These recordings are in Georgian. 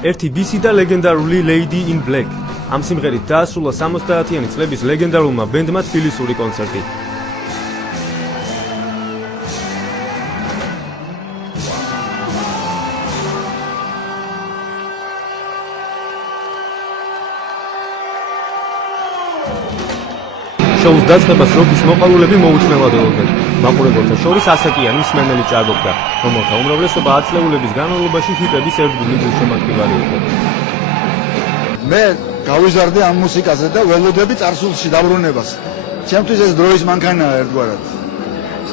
ერთი ბისი და ლეგენდარული Lady in Black. ამ სიმღერით დაასრულა 70-იანი წლების ლეგენდარულმა ბენდმა თბილისური კონცერტი. შოუს დაწყებას როკის მოყვარულები მოუთმევადეობდნენ. მაყურებელთა შორის ასაკიანი მსმენელი ჭარბობდა, რომელთა უმრავლესობა 10 წლეულების განმავლობაში ჰიტების ერთგული გულშემატკივარი იყო. მე გავიზარდე ამ მუსიკაზე და ველოდები წარსულში დაბრუნებას. ჩემთვის ეს დროის მანქანაა ერთგვარად.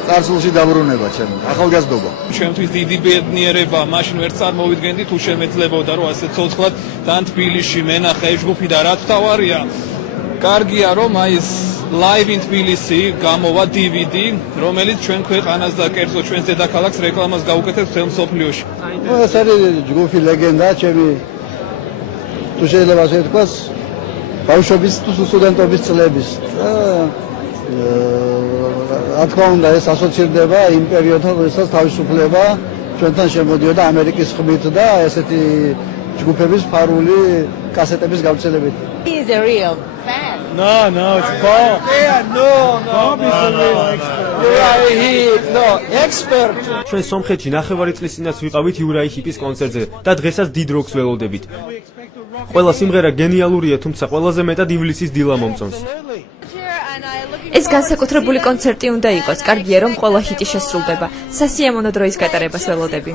წარსულში დაბრუნება ჩემი, ახალგაზრდობა. ჩემთვის დიდი ბედნიერება, მაშინ ვერ წარმოვიდგენდი თუ შემეძლებოდა რომ ასე ცოცხლად თან თბილისში მენახე ჯგუფი და რაც თავარია. კარგია რომ აი ეს Live in Tbilisi გამოვა DVD, რომელიც ჩვენ ქვეყანას და კერძო ჩვენს დედაქალაქს რეკლამას გაუკეთებს მთელ მსოფლიოში. ეს არის ჯგუფი ლეგენდა, ჩემი თუ შეიძლება ასე ვთქვას, ბავშვობის თუ სტუდენტობის წლების. რა თქმა უნდა, ეს ასოცირდება იმ პერიოდთან, როდესაც თავისუფლება ჩვენთან შემოდიოდა ამერიკის ხმით და ესეთი ჯგუფების ფარული კასეტების გავრცელებით. He is a real fan. No, it's Bob. Yeah, no. Bob is a real expert. ჩვენ სომხეთში ნახევარი წლის წინაც ვიყავით იურაი ჰიპის კონცერტზე და დღესაც დიდ როკს ველოდებით. ყველა სიმღერა გენიალურია, თუმცა ყველაზე მეტად ივლისის დილა მომწონს. ეს განსაკუთრებული კონცერტი უნდა იყოს. კარგია რომ ყველა ჰიტი შესრულდება. სასიამოვნო დროის გატარებას ველოდები.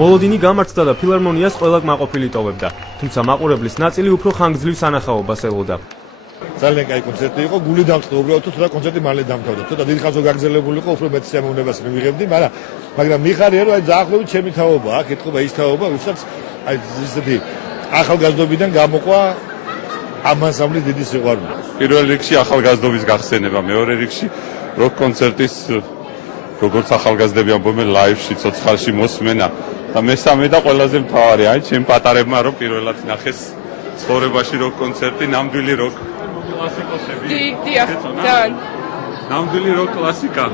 მოლოდინი გამართდა და ფილარმონიას ყველა კმაყოფილი ტოვებდა, თუმცა მაყურებლის ნაწილი უფრო ხანგრძლივ სანახაობას ელოდა. ძალიან კაი კონცერტი იყო, გული დამწყდა უბრალოდ თუ ცოტა კონცერტი მალე დამთავრდა. ცოტა დიდი ხანს გაგრძელებული იყო, უფრო მეტ სიამოვნებას მივიღებდი, მაგრამ მიხარია რომ აი დაახლოებით ჩემი თაობა აქ ეთყობა ის თაობა, ვისაც აი ისეთი ახალგაზრდობიდან გამოყვა ამ ანსამბლის დიდი სიყვარული. პირველ რიგში ახალგაზრდობის გახსენება, მეორე რიგში როკ კონცერტის როგორც ახალგაზრდები ამბობენ ლაივში, ცოცხალში მოსმენა და მესამე და ყველაზე მთავარი, აი ჩემ პატარებმა რომ პირველად ნახეს ცხოვრებაში როკ კონცერტი, ნამდვილი როკ კლასიკოსები. დიახ, ძალიან. ნამდვილი როკ კლასიკა.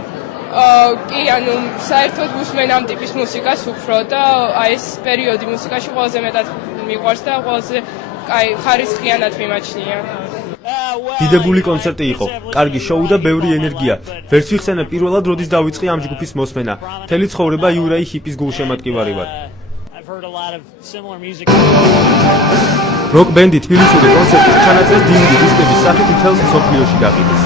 კი, ანუ საერთოდ ვუსმენ ამ ტიპის მუსიკას უფრო და აი ეს პერიოდი მუსიკაში ყველაზე მეტად მიყვარს და ყველაზე კაი ხარისხიანად მიმაჩნია. დიდებული კონცერტი იყო, კარგი შოუ და ბევრი ენერგია. ვერც ვიხსენე პირველად როდის დავიწყე ამ ჯგუფის მოსმენა. მთელი ცხოვრება იურაი ჰიპის გულშემატკივარი ვარ. როკ ბენდი თბილისური კონცერტის ჩანაწერს DVD დისკების სახით მთელ მსოფლიოში გაყიდეს.